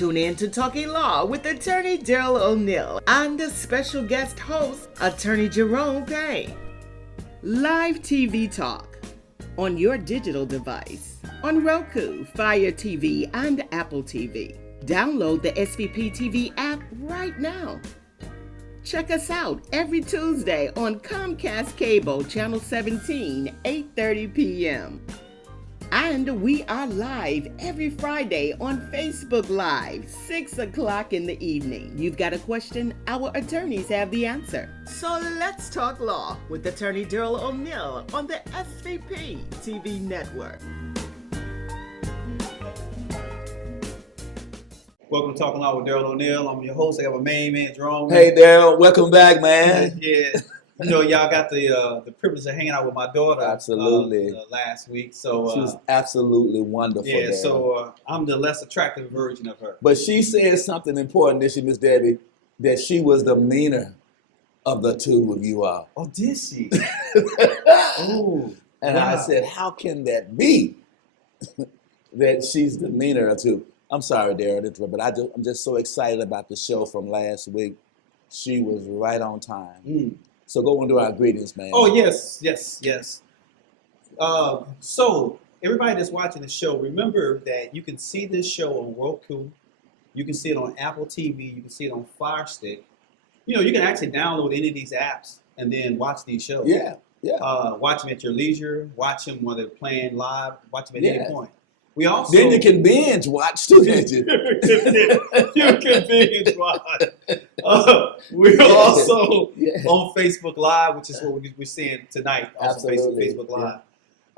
Tune in to Talking Law with Attorney Daryl O'Neill and the special guest host, Attorney Jerome Payne. Live TV talk on your digital device, on Roku, Fire TV, and Apple TV. Download the SVP TV app right now. Check us out every Tuesday on Comcast Cable, Channel 17, 8:30 p.m. And we are live every Friday on Facebook Live, 6 o'clock in the evening. You've got a question? Our attorneys have the answer. So let's talk law with Attorney Daryl O'Neill on the SVP TV network. Welcome to Talking Law with Daryl O'Neill. I'm your host. I have a main man, Jerome. Hey, Daryl. Welcome back, man. Yeah. You know, y'all got the privilege of hanging out with my daughter. Absolutely. Last week. So she was absolutely wonderful. Yeah. Daryl. So I'm the less attractive version of her. But she said something important, did she, Miss Debbie? That she was the meaner of the two of you all. Oh, did she? Oh. And wow. I said, how can that be? That she's the meaner of two. I'm sorry, Daryl, but I'm just so excited about the show from last week. She was right on time. Mm. So go and do our greetings, man. Oh, yes. So everybody that's watching the show, remember that you can see this show on Roku. You can see it on Apple TV. You can see it on Fire Stick. You know, you can actually download any of these apps and then watch these shows. Yeah. Watch them at your leisure. Watch them while they're playing live. Watch them at any point. We also Then you can binge watch too, can't you? You can binge watch. We're also on Facebook Live, which is what we're seeing tonight. Also Facebook Live.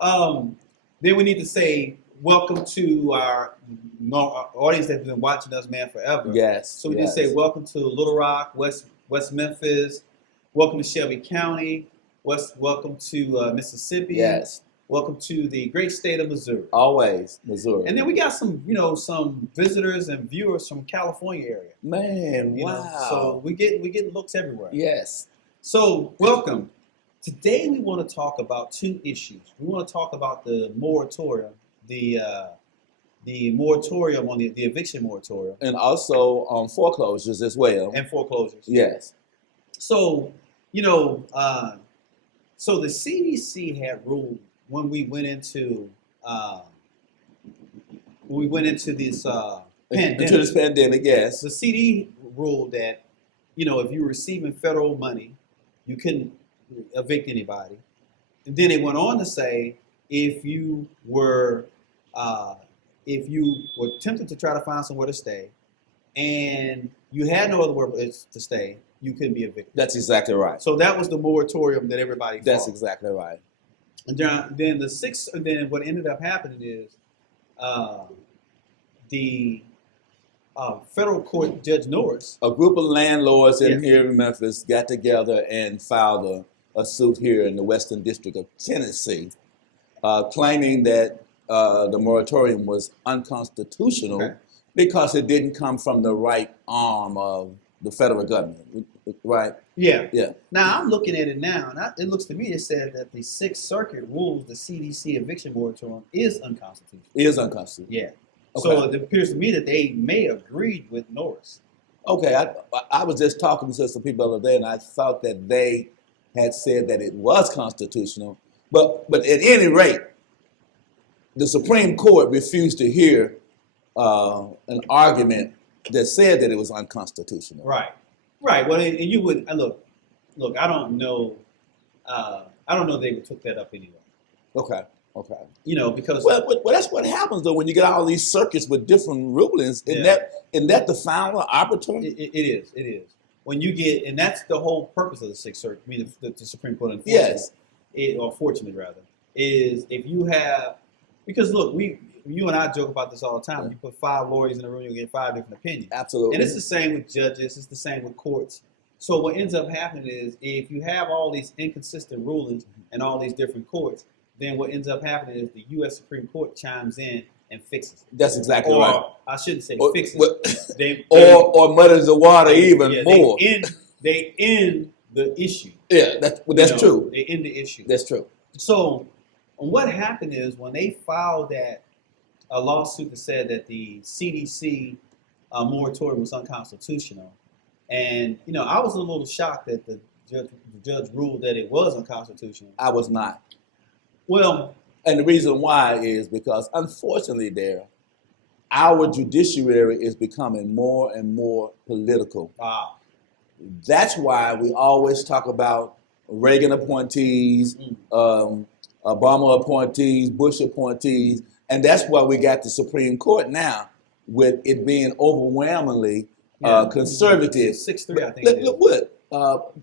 Yeah. Then we need to say welcome to our audience that's been watching us, man, forever. Yes. So we just say welcome to Little Rock, West Memphis. Welcome to Shelby County. Welcome to Mississippi. Yes. Welcome to the great state of Missouri. Always Missouri. And then we got some visitors and viewers from California area. Man, You wow. know, so we get looks everywhere. Yes. So welcome. Today we want to talk about two issues. We want to talk about the moratorium, the moratorium on the eviction moratorium. And also on foreclosures as well. And foreclosures. Yes. So, so the CDC had ruled when we went into this pandemic. Into this pandemic, yes. The CD ruled that, if you're receiving federal money, you couldn't evict anybody. And then it went on to say if you were tempted to try to find somewhere to stay and you had no other place to stay, you couldn't be evicted. That's exactly right. So that was the moratorium that everybody followed. That's exactly right. And then what ended up happening is the federal court, Judge Norris. A group of landlords here in Memphis got together and filed a suit here in the Western District of Tennessee, claiming that the moratorium was unconstitutional because it didn't come from the right arm of the federal government, right? Yeah. Yeah. Now, I'm looking at it now, and it looks to me, it said that the Sixth Circuit rules the CDC eviction moratorium is unconstitutional. It is unconstitutional. Yeah. Okay. So it appears to me that they may have agreed with Norris. Okay. I was just talking to some people the other day, and I thought that they had said that it was constitutional. But at any rate, the Supreme Court refused to hear an argument that said that it was unconstitutional. Right. Well, and you would look. I don't know. They would took that up anyway. Okay. Because well, that's what happens though when you get all these circuits with different rulings. Isn't that the final arbitrary? It is. When you get, and that's the whole purpose of the Sixth Circuit. I mean, the Supreme Court. Fortunately, is if you have, because look, you and I joke about this all the time. You put 5 lawyers in a room, you'll get 5 different opinions. Absolutely. And it's the same with judges. It's the same with courts. So what ends up happening is if you have all these inconsistent rulings and all these different courts, then what ends up happening is the U.S. Supreme Court chimes in and fixes it. That's exactly right. I shouldn't say fixes it. Or muddles the water even more. They end the issue. Yeah, that's true. They end the issue. That's true. So what happened is when they filed a lawsuit that said that the CDC moratorium was unconstitutional. And, I was a little shocked that the judge ruled that it was unconstitutional. I was not. Well, and the reason why is because, unfortunately, our judiciary is becoming more and more political. That's why we always talk about Reagan appointees, Obama appointees, Bush appointees, and that's why we got the Supreme Court now, with it being overwhelmingly conservative. 6-3, I think. Look what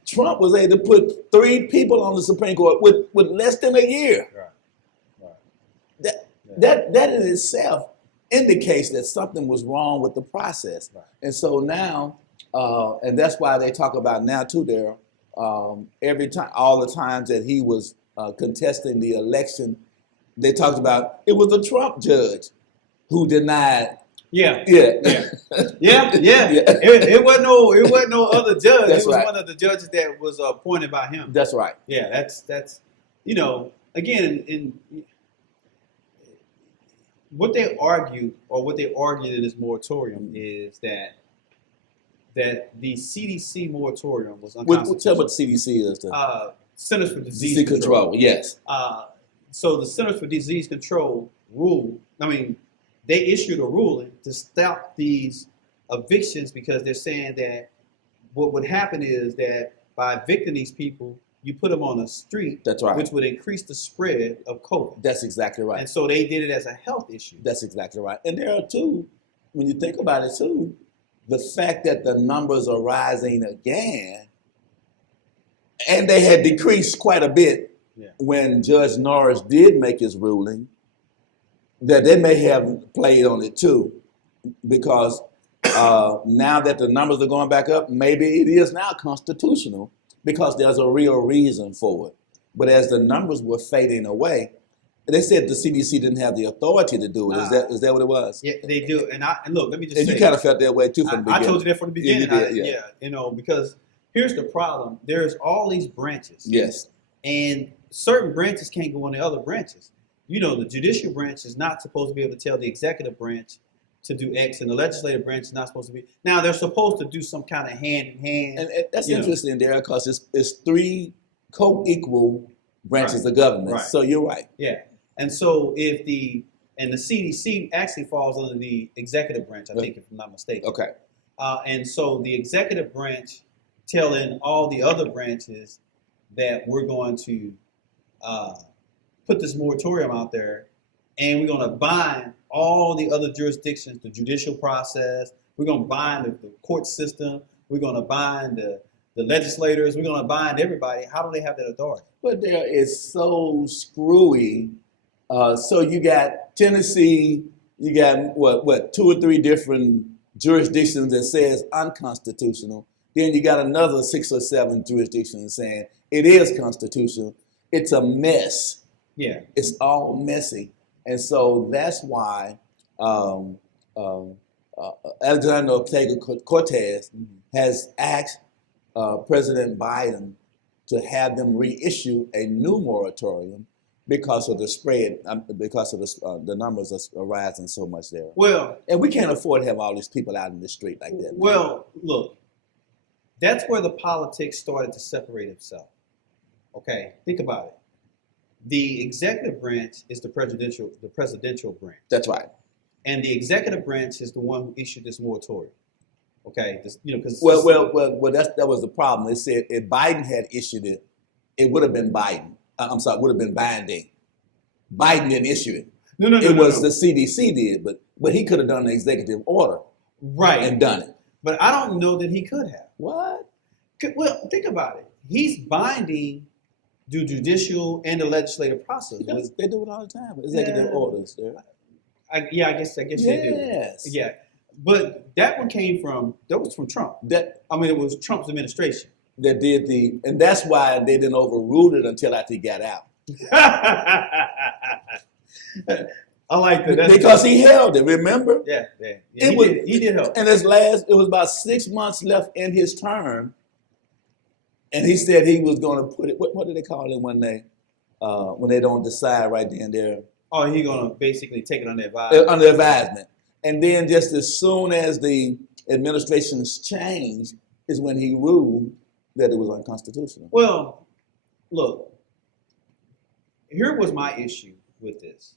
Trump was able to put 3 people on the Supreme Court with less than a year. Right. That in itself indicates that something was wrong with the process. Right. And so now, and that's why they talk about now too, every time, all the times that he was contesting the election, they talked about it was a Trump judge who denied. Yeah. Yeah. It wasn't no other judge. That's it was right. one of the judges that was appointed by him. That's right. Yeah, that's again in what they argued in this moratorium is that the CDC moratorium was unconstitutional. Tell what CDC is. Centers for Disease Control. Yes. So the Centers for Disease Control they issued a ruling to stop these evictions because they're saying that what would happen is that by evicting these people, you put them on the street. That's right. Which would increase the spread of COVID. That's exactly right. And so they did it as a health issue. That's exactly right. And there are two, when you think about it too, the fact that the numbers are rising again, and they had decreased quite a bit when Judge Norris did make his ruling, that they may have played on it too, because now that the numbers are going back up, maybe it is now constitutional because there's a real reason for it. But as the numbers were fading away, they said the CDC didn't have the authority to do it. Is that what it was? Yeah, they do. And look, let me just say. And you kind of felt that way too from the beginning. I told you that from the beginning. Yeah, you did, because here's the problem. There's all these branches. Yes. And certain branches can't go in the other branches. The judicial branch is not supposed to be able to tell the executive branch to do X, and the legislative branch is not supposed to be. Now, they're supposed to do some kind of hand-in-hand. And that's interesting there because it's 3 co-equal branches of government. Right. So you're right. Yeah. And so the CDC actually falls under the executive branch, I think, if I'm not mistaken. Okay. And so the executive branch telling all the other branches that we're going to put this moratorium out there, and we're going to bind all the other jurisdictions, the judicial process. We're going to bind the court system. We're going to bind the legislators. We're going to bind everybody. How do they have that authority? But there is so screwy. So you got Tennessee, you got what 2 or 3 different jurisdictions that says unconstitutional. Then you got another 6 or 7 jurisdictions saying it is constitutional. It's a mess. Yeah. It's all messy. And so that's why Alexandria Ocasio-Cortez has asked President Biden to have them reissue a new moratorium because of the spread, because of the numbers are rising so much there. Well, and we can't afford to have all these people out in the street like that. Well, look, that's where the politics started to separate itself. Okay, think about it. The executive branch is the presidential branch. That's right. And the executive branch is the one who issued this moratorium. Okay, because well, that was the problem. They said if Biden had issued it, it would have been Biden. Would have been binding. Biden didn't issue it. No. It was the CDC did, but he could have done the executive order, right, and done it. But I don't know that he could have. What? Well, think about it. He's binding the judicial and the legislative process. They do it all the time. Executive orders. I guess they do. Yeah. But that was from Trump. It was Trump's administration. That did and that's why they didn't overrule it until after he got out. I like that. Because he held it, remember? Yeah. He did help. And it was about 6 months left in his term. And he said he was going to put it, what do they call it when they don't decide right then and there? Oh, he's going to basically take it under advisement. Under advisement. And then just as soon as the administrations changed is when he ruled that it was unconstitutional. Well, look, here was my issue with this.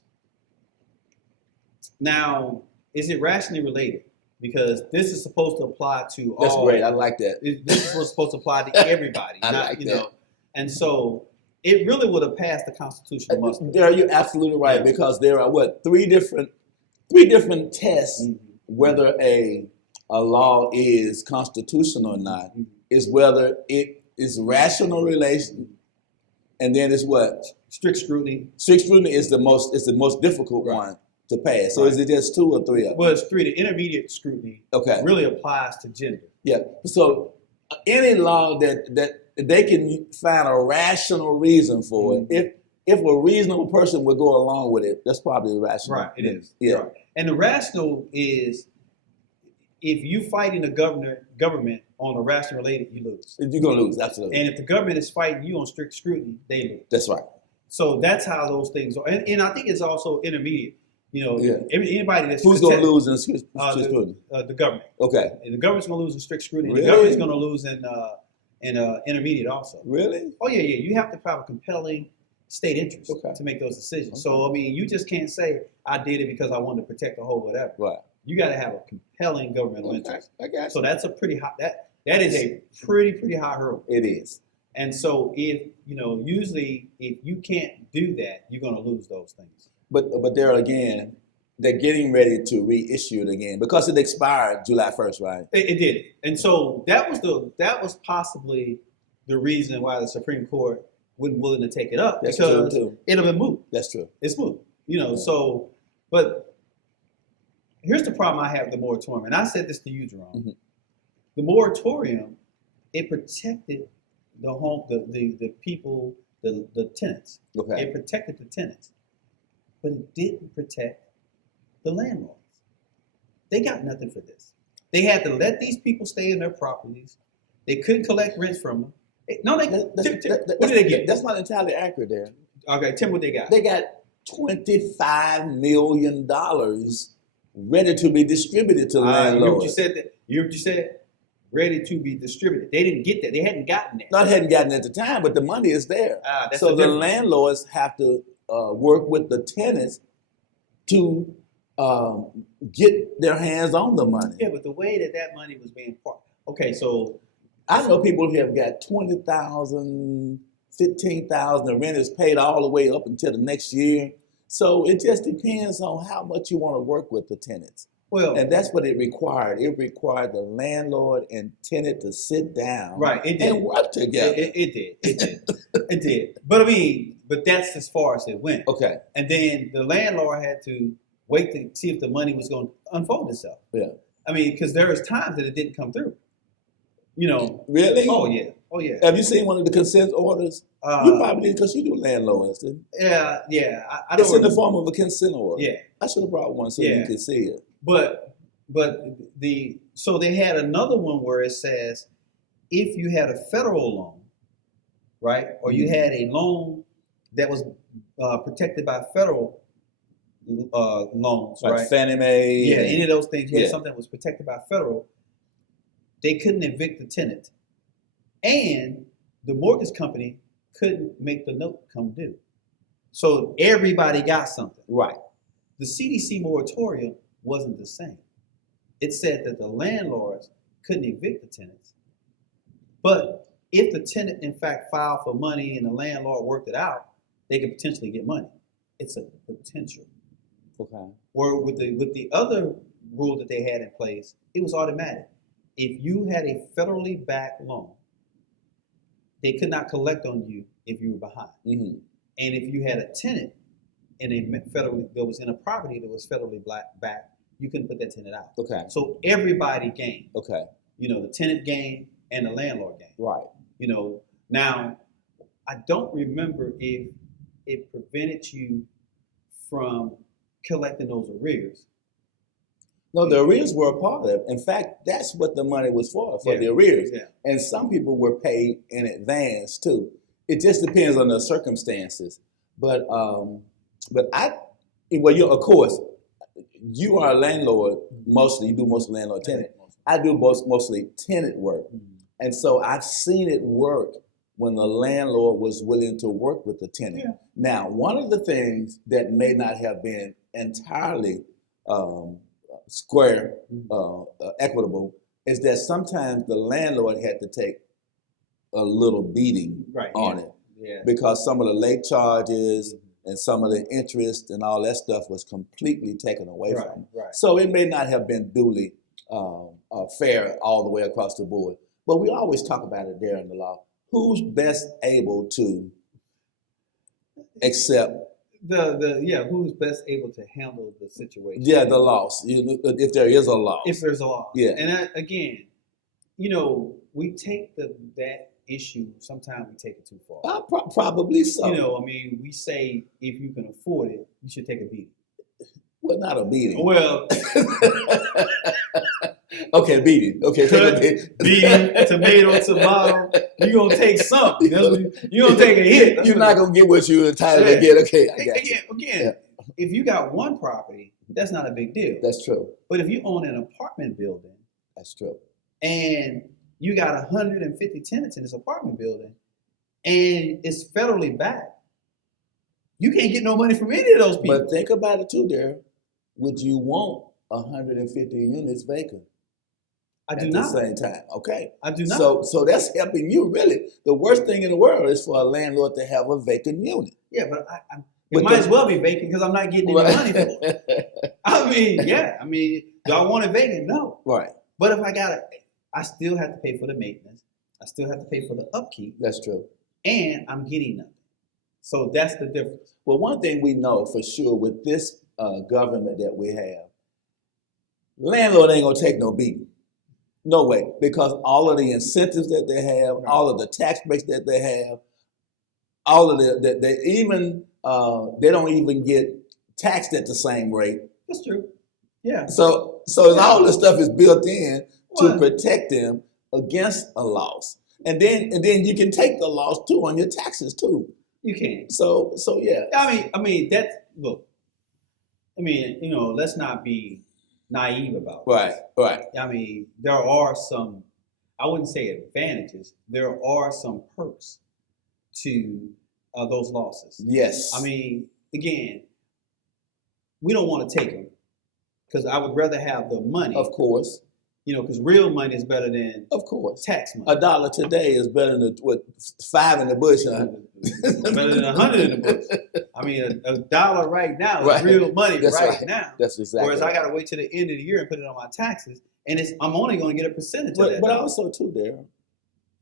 Now, is it rationally related? Because this is supposed to apply to That's all. great. I like that. This is supposed to apply to everybody. I not, like you that. know. And so it really would have passed the constitutional muster. There, you're absolutely right, Yeah. because there are three different tests whether a law is constitutional or not. Is whether it is rational relation, and then it's what Strict scrutiny. strict scrutiny is the most difficult Right. one to pass. So Right. is it just two or three of them? Well, it's three. The intermediate scrutiny Okay. really applies to gender. Yeah. So any law that they can find a rational reason for it, if a reasonable person would go along with it, that's probably rational. Right, it is. Yeah. Right. And the rational is if you fighting the government on a rational related, you lose. You're gonna lose, absolutely. And if the government is fighting you on strict scrutiny, they lose. That's right. So that's how those things are. And I think it's also intermediate. You know, Yeah. Anybody that's Who's gonna protect- lose in strict scrutiny? the government. Okay. And the government's going to lose in strict scrutiny. Really? The government's going to lose in intermediate also. Really? Oh yeah. You have to have a compelling state interest Okay. to make those decisions. Okay. So I mean, you just can't say I did it because I wanted to protect the whole whatever. Right. You got to have a compelling governmental Okay. interest. I got you. So that's a pretty high. That is a pretty high hurdle. It is. And so if usually if you can't do that, you're going to lose those things. But there again, they're getting ready to reissue it again because it expired July 1st, right? It did, and so that was possibly the reason why the Supreme Court wasn't willing to take it up, That's true, because too. it'll be moot. That's true. It's moot, Yeah. So, but here's the problem I have with the moratorium, and I said this to you, Jerome. Mhm. The moratorium, it protected the people, the tenants. Okay. It protected the tenants, but it didn't protect the landlords. They got nothing for this. They had to let these people stay in their properties. They couldn't collect rents from them. No, what did they get? That's not entirely accurate there. Okay, tell me what they got. They got $25 million ready to be distributed to You heard what landlords. you said? You heard what you said? Ready to be distributed. They didn't get that. They hadn't gotten that. Not hadn't gotten it at the time, but the money is there. That's So the the difference. landlords have to work with the tenants to get their hands on the money. Yeah, but the way that money was being parked. Okay, so I know people who have got $20,000, $15,000. The rent is paid all the way up until the next year. So it just depends on how much you want to work with the tenants. well, And that's what it required. It required the landlord and tenant to sit down right, it did. and work together. It did. It did. But I mean, that's as far as it went. Okay. And then the landlord had to wait to see if the money was going to unfold itself. Yeah. I mean, because there was times that it didn't come through. Really? Oh yeah. Have you seen one of the consent orders? You probably did because you do landlords. Didn't you? Yeah. I don't. It's in the form of a consent order. Yeah, I should have brought one so Yeah. you could see it. but so they had another one where it says if you had a federal loan, right, or you had a loan that was protected by federal loans, Like right? Fannie Mae. Yeah, any of those things. You had Yeah. something that was protected by federal. They couldn't evict the tenant, and the mortgage company couldn't make the note come due. So everybody got something. Right. The CDC moratorium wasn't the same. It said that the landlords couldn't evict the tenants, but if the tenant in fact filed for money and the landlord worked it out, they could potentially get money. It's a potential. Okay. Or with the other rule that they had in place, it was automatic. If you had a federally backed loan, they could not collect on you if you were behind. Mm-hmm. And if you had a tenant in that was in a property that was federally backed, you couldn't put that tenant out. Okay. So everybody gained. Okay. The tenant gained and the landlord gained. Right. Now I don't remember if it prevented you from collecting those arrears. No, the arrears were a part of it. In fact, that's what the money was for Yeah. the arrears. Yeah. And some people were paid in advance too. It just depends on the circumstances. But of course, you are a landlord mostly. You do most landlord tenant. I do mostly tenant work. And so I've seen it work when the landlord was willing to work with the tenant. Yeah. Now, one of the things that may not have been entirely square, equitable, is that sometimes the landlord had to take a little beating on it. Yeah. Because some of the late charges and some of the interest and all that stuff was completely taken away from him. Right. So it may not have been duly fair all the way across the board. But we always talk about it there in the law. Who's best able to accept who's best able to handle the situation? the loss, if there is a loss. If there's a loss. Yeah. And again, we take that issue, sometimes we take it too far. Probably so. We say if you can afford it, you should take a beating. Well, not a beating. Well, okay, beating. Okay, take a beating. Beating, tomato. You're going to take something. You're going to take a hit. You're not going to get what you're entitled to get. Okay, I got you. Again, if you got one property, that's not a big deal. That's true. But if you own an apartment building, that's true. And you got 150 tenants in this apartment building, and it's federally backed, you can't get no money from any of those people. But think about it too, Darryl. Would you want 150 units vacant? I do not. At the same time, okay. I do not. So that's helping you really. The worst thing in the world is for a landlord to have a vacant unit. Yeah, but it might as well be vacant because I'm not getting any money for it. Do I want it vacant? No. Right. But if I still have to pay for the maintenance. I still have to pay for the upkeep. That's true. And I'm getting nothing. So that's the difference. Well, one thing we know for sure with this government that we have, landlord ain't gonna take no beating. No way, because all of the incentives that they have, all of the tax breaks that they have, all of they don't even get taxed at the same rate. That's true. Yeah. So all this stuff is built in to protect them against a loss, and then you can take the loss too on your taxes too. You can. So yeah. Let's not be naive about this. Right. There are some, I wouldn't say advantages, there are some perks to those losses. Yes. Again, we don't want to take them because I would rather have the money. Of course. Because real money is better than tax money. $1 today is better than $5 in the bush. Huh? Better than 100 in the bush. A dollar right now is real money now. That's exactly. Whereas I got to wait till the end of the year and put it on my taxes, and I'm only going to get a percentage of that. But also too, Darryl,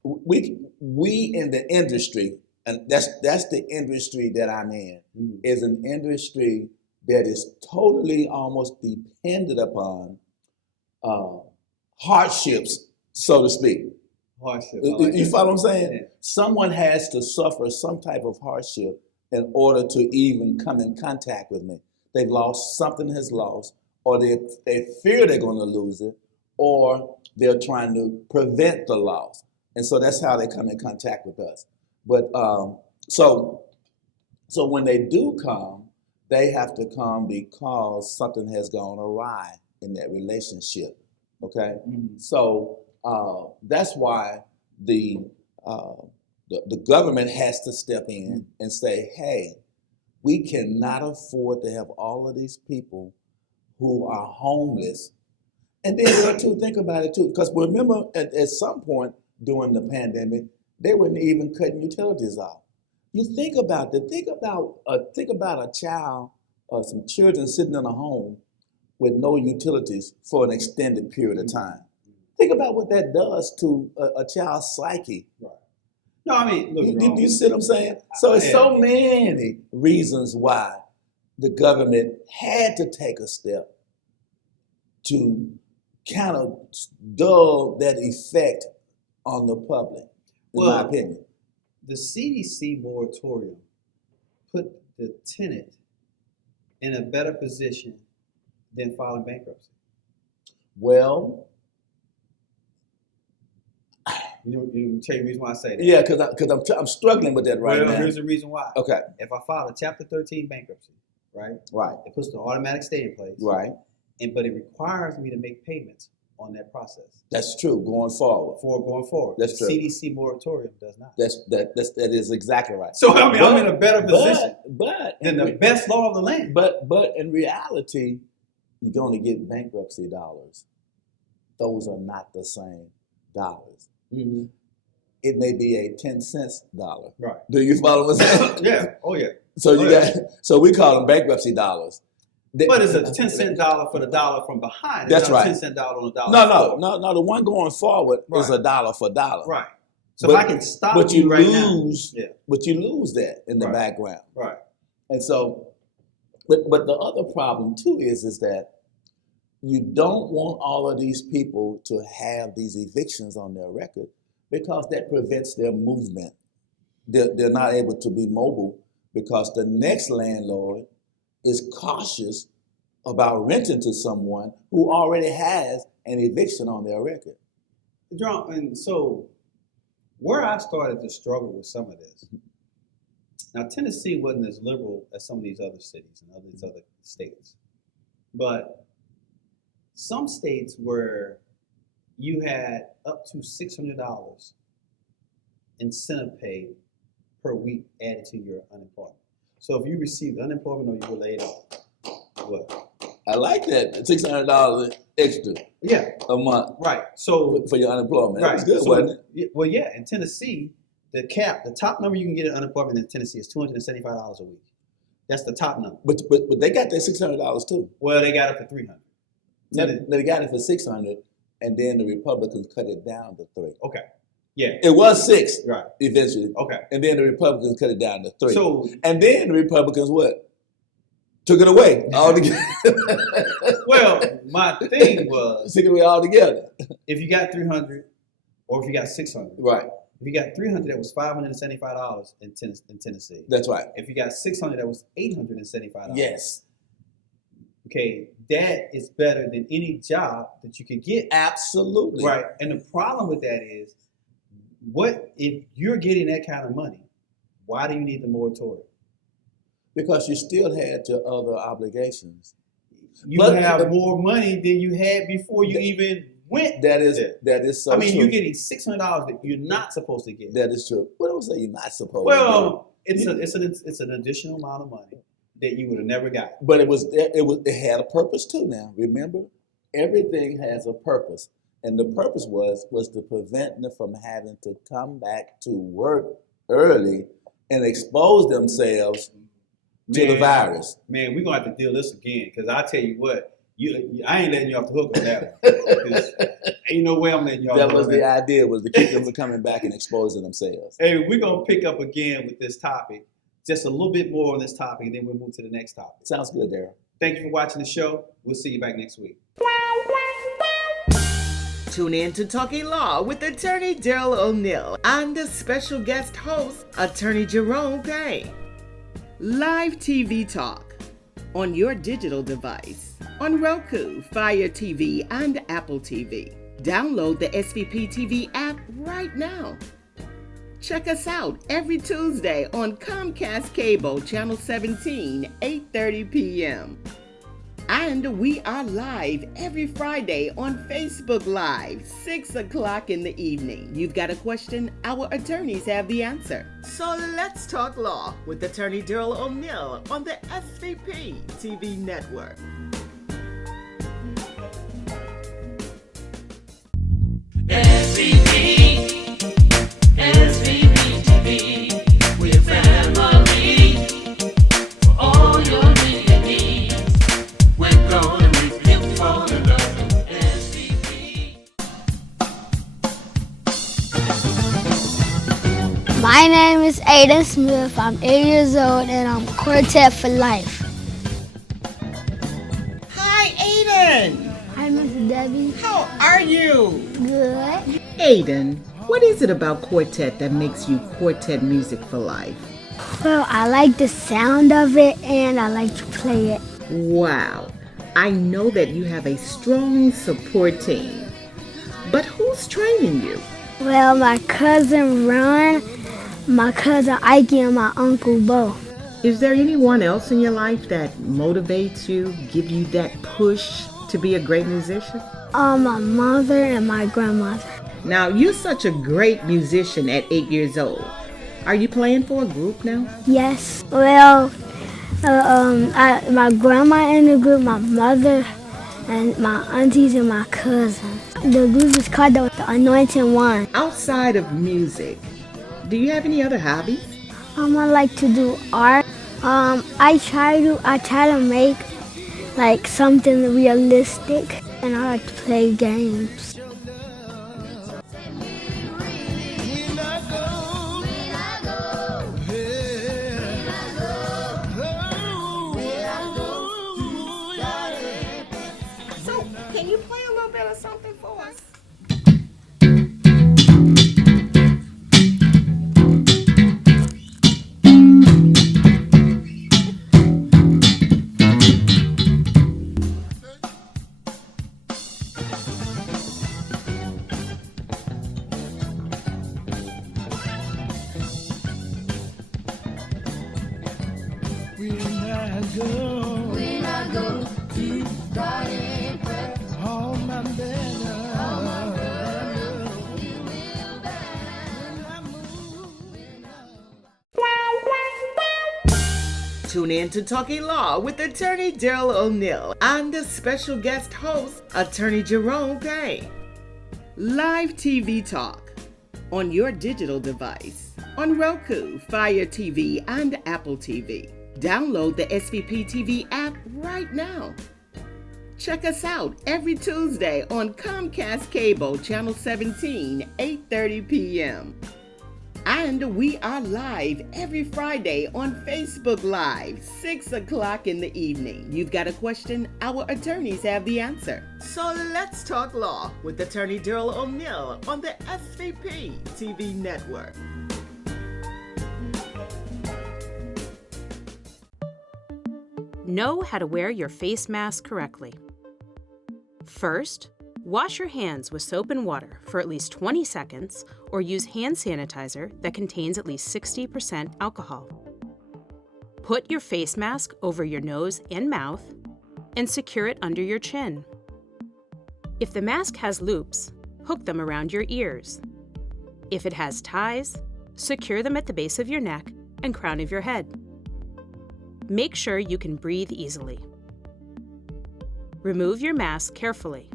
we in the industry, and that's the industry that I'm in, is an industry that is totally almost dependent upon hardships, so to speak. Hardship. You follow what I'm saying? Yeah. Someone has to suffer some type of hardship in order to even come in contact with me. They've lost, something has lost, or they fear they're going to lose it, or they're trying to prevent the loss. And so that's how they come in contact with us. But so when they do come, they have to come because something has gone awry in that relationship. Okay, so that's why the government has to step in and say, "Hey, we cannot afford to have all of these people who are homeless." And then too, think about it too, because remember at some point during the pandemic, they weren't even cutting utilities off. You think about that. Think about a child or some children sitting in a home with no utilities for an extended period of time. Think about what that does to a child's psyche. Right. No, look, you see what I'm saying? So it's so many reasons why the government had to take a step to kind of dull that effect on the public, in my opinion. The CDC moratorium put the tenant in a better position than filing bankruptcy. Well, you tell you the reason why I say that. Yeah, because I'm struggling with that now. Here's the reason why. Okay. If I file a Chapter 13 bankruptcy, right? Right. It puts the automatic stay in place. Right. But it requires me to make payments on that process. That's true. Going forward. For going forward. That's true. CDC moratorium does not. That is exactly right. So I mean, I'm in a better position than the but best law of the land. But in reality, you're going to get bankruptcy dollars. Those are not the same dollars. Mm-hmm. It may be a 10-cent dollar. Right. Do you follow what I'm saying? Yeah. Oh yeah. So we call them bankruptcy dollars. But it's a 10-cent dollar for the dollar from behind. That's right. 10-cent dollar on the dollar. No. The one going forward is a dollar for dollar. Right. So if I can stop but you right lose, now. Yeah. But you lose that in the background. Right. And so, but the other problem too is that you don't want all of these people to have these evictions on their record because that prevents their movement. They're not able to be mobile because the next landlord is cautious about renting to someone who already has an eviction on their record. John, and so where I started to struggle with some of this, now Tennessee wasn't as liberal as some of these other cities and these other states, but some states where you had up to $600 incentive pay per week added to your unemployment. So if you received unemployment or you were laid off, what? I like that, $600 extra a month. Right. So for your unemployment. Right. That was good, so, wasn't it? Well, yeah. In Tennessee, the top number you can get in unemployment in Tennessee is $275 a week. That's the top number. But they got that $600 too. Well, they got up to $300. They got it for $600, and then the Republicans cut it down to $300. Okay. Yeah. It was $600 right. eventually. Okay. And then the Republicans cut it down to $300. So, and then the Republicans what? Took it away altogether. Well, my thing was took it away altogether. If you got $300, or if you got $600, right? If you got $300, that was $575 in Tennessee. That's right. If you got $600, that was $875. Yes. Okay, that is better than any job that you could get. Absolutely. Right. And the problem with that is, what if you're getting that kind of money? Why do you need the moratorium? Because you still had your other obligations. You have more money than you had before you even went. That is so true. You're getting $600 that you're not supposed to get. That is true. What do I say you're not supposed to get? It's an additional amount of money that you would have never got. But it had a purpose too now. Remember? Everything has a purpose. And the purpose was to prevent them from having to come back to work early and expose themselves to the virus. Man, we're going to have to deal this again, because I tell you what, I ain't letting you off the hook on that one. Ain't no way I'm letting you off the hook. That was the idea, was to keep them from coming back and exposing themselves. Hey, we're going to pick up again with this topic, just a little bit more on this topic, and then we'll move to the next topic. Sounds good, Daryl. Thank you for watching the show. We'll see you back next week. Tune in to Talking Law with attorney Daryl O'Neill and the special guest host, attorney Jerome Payne. Live TV talk on your digital device, on Roku, Fire TV, and Apple TV. Download the SVP TV app right now. Check us out every Tuesday on Comcast Cable, Channel 17, 8:30 p.m. And we are live every Friday on Facebook Live, 6 o'clock in the evening. You've got a question, our attorneys have the answer. So let's talk law with attorney Daryl O'Neill on the SVP TV network. SVP TV, we're family for all your needs. We're gonna make you fall in love with SVP. My name is Aiden Smith. I'm 8 years old and I'm Quartet for life. Hi, Aiden. Hi, Miss Debbie. How are you? Good. Aiden, what is it about Quartet that makes you Quartet Music for Life? Well, I like the sound of it and I like to play it. Wow. I know that you have a strong support team. But who's training you? Well, my cousin Ron, my cousin Ike, and my Uncle Bo. Is there anyone else in your life that motivates you, give you that push to be a great musician? My mother and my grandmother. Now, you're such a great musician at 8 years old. Are you playing for a group now? Yes. Well, my grandma in the group, my mother, and my aunties and my cousin. The group is called the Anointed One. Outside of music, do you have any other hobbies? I like to do art. I try to make like something realistic, and I like to play games. So, can you play a little bit of something for us? When I go to dying prayer, all my burden, you will bear. Tune in to Talking Law with Attorney Daryl O'Neill and the special guest host, Attorney Jerome Payne. Live TV talk on your digital device, on Roku, Fire TV, and Apple TV. Download the SVP TV app right now. Check us out every Tuesday on Comcast Cable, Channel 17, 8:30 p.m. And we are live every Friday on Facebook Live, 6 o'clock in the evening. You've got a question, our attorneys have the answer. So let's talk law with Attorney Daryl O'Neill on the SVP TV network. Know how to wear your face mask correctly. First, wash your hands with soap and water for at least 20 seconds or use hand sanitizer that contains at least 60% alcohol. Put your face mask over your nose and mouth and secure it under your chin. If the mask has loops, hook them around your ears. If it has ties, secure them at the base of your neck and crown of your head. Make sure you can breathe easily. Remove your mask carefully.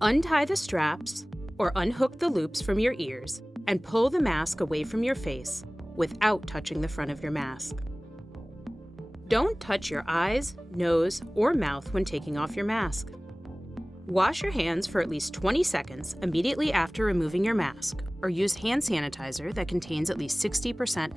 Untie the straps or unhook the loops from your ears and pull the mask away from your face without touching the front of your mask. Don't touch your eyes, nose, or mouth when taking off your mask. Wash your hands for at least 20 seconds immediately after removing your mask, or use hand sanitizer that contains at least 60%